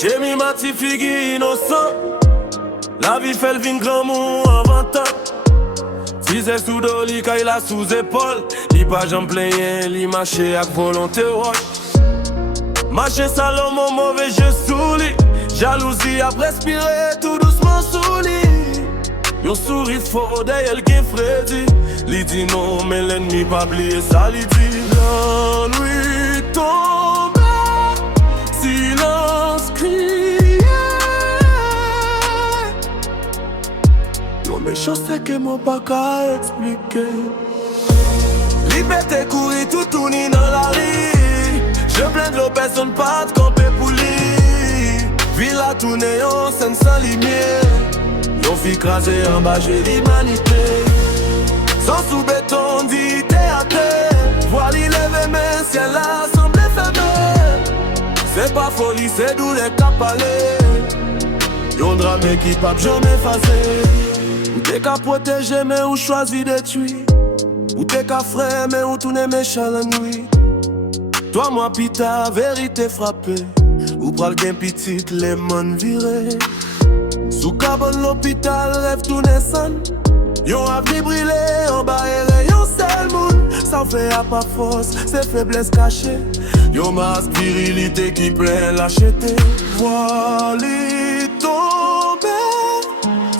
Jamie Mati figi innocent. La vie fait le vin grand mou en 20 ans. Si c'est sous dos, li ka il a sous épaule. Li pas j'en plein, li marché avec volonté rock. Marché Salomon, mauvais jeu sous li. Jalousie a respirer tout doucement sous li. Yon souris fort derrière le gen Freddy. Li dit non, mais l'ennemi pas oublié ça, li dit la nuit tombe, silence crié. Yon méchant c'est que mon pas qu'à expliquer. Liberté courir tout tourner dans la rue. Je plains de l'eau, personne pas de camper pour lui. Villa tourner en scène sans lumière. Yon fi crasé en bas, j'ai l'humanité. Sans sous béton, dit terre à terre. Voile il lève mais ciel là semble fermé. C'est pas folie, c'est d'où les cap aller. Yon drame qui pas jamais effacé. Ou t'es qu'à protéger mais ou choisi de tuer. Ou t'es qu'à frère mais ou tourner méchant la nuit. Toi moi pita, vérité frappée. Ou pral gen petit, les mains virées. Sous carbone l'hôpital, rêve tout naissant. Yon avenir brûlé, en bas et rayon seul moun. Ça fait à pas force, c'est faiblesse cachée. Yon masque virilité qui plein lâcheté. Voile tombé,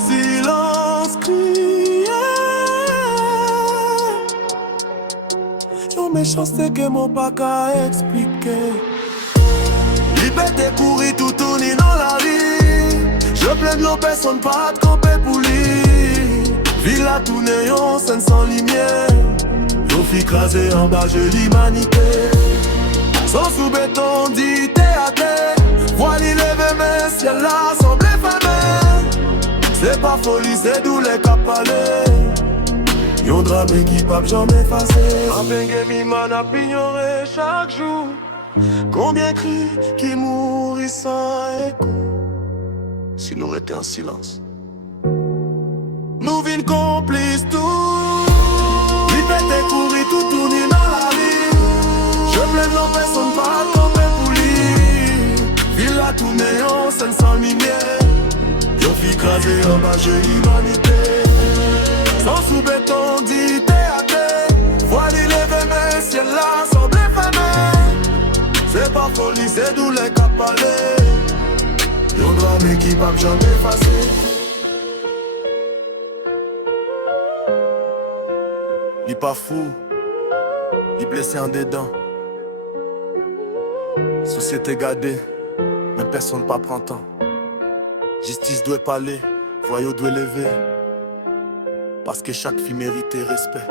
silence crié. Yon méchant c'est que mon pas qu'à expliquer. Liberté courir tout tourner dans la vie. Je plains de l'eau, personne pas de camper pour lui. Villa tourner en scène sans lumière. Yon fi crasé en bas, j'ai l'humanité. Sans sous béton, dit terre à terre. Voile il lève mais ciel là semble fermé. C'est pas folie, c'est d'où les cap aller. Yon drame qui pas jamais effacé. A peine mi man a ignoré chaque jour. Combien cris qui mourent sans écho. Si nous étions en silence, nous vîmes complices tout. Liberté courir tout tourner dans la vie. Je plains de l'eau, personne pas camper pour lui. Villa tourner en scène sans lumière. Yon fi crasé en bas, j'ai l'humanité. Sans sous béton, dit terre à terre. Voile il lève mais ciel là semble fermé. C'est pas folie, c'est d'où les cap aller. Yon drame qui pas jamais effacé. Il pas fou, il blessé en dedans. Société gardée, mais personne pas prend temps. Justice doit parler, voyou doit lever. Parce que chaque fille mérite respect.